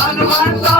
हनुमान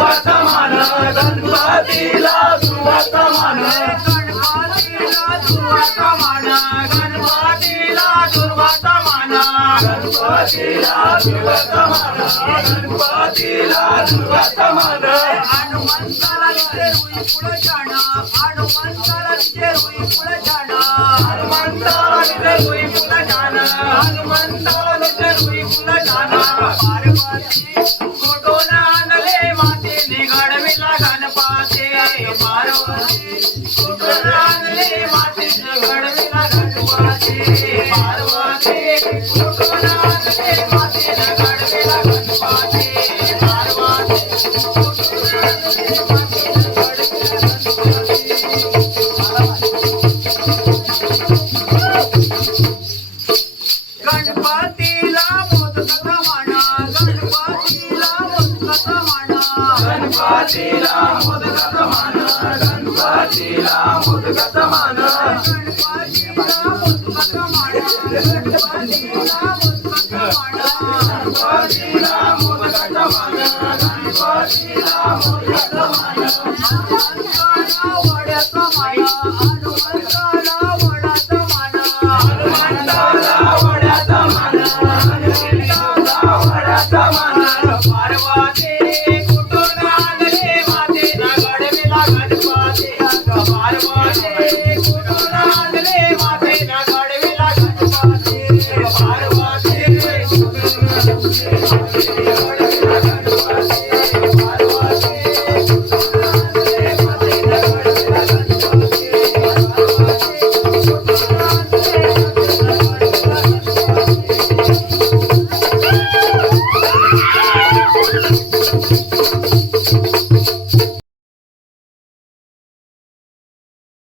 वर्तमान गणपतीला सुवर्तमान गणपतीला सुवर्तमान गणपतीला सुवर्तमान गणपतीला सुवर्तमान गणपतीला सुवर्तमान हनुमंताला Padre, la voz de la romana. पाशीला मुदगत मान पाशीला मुदगत मान पाशीला मुदगत मान वड्याचा माया हनुमंताला वडाचा मान हनुमंताला वड्याचा मान हनुमंताला वडाचा मान पारवा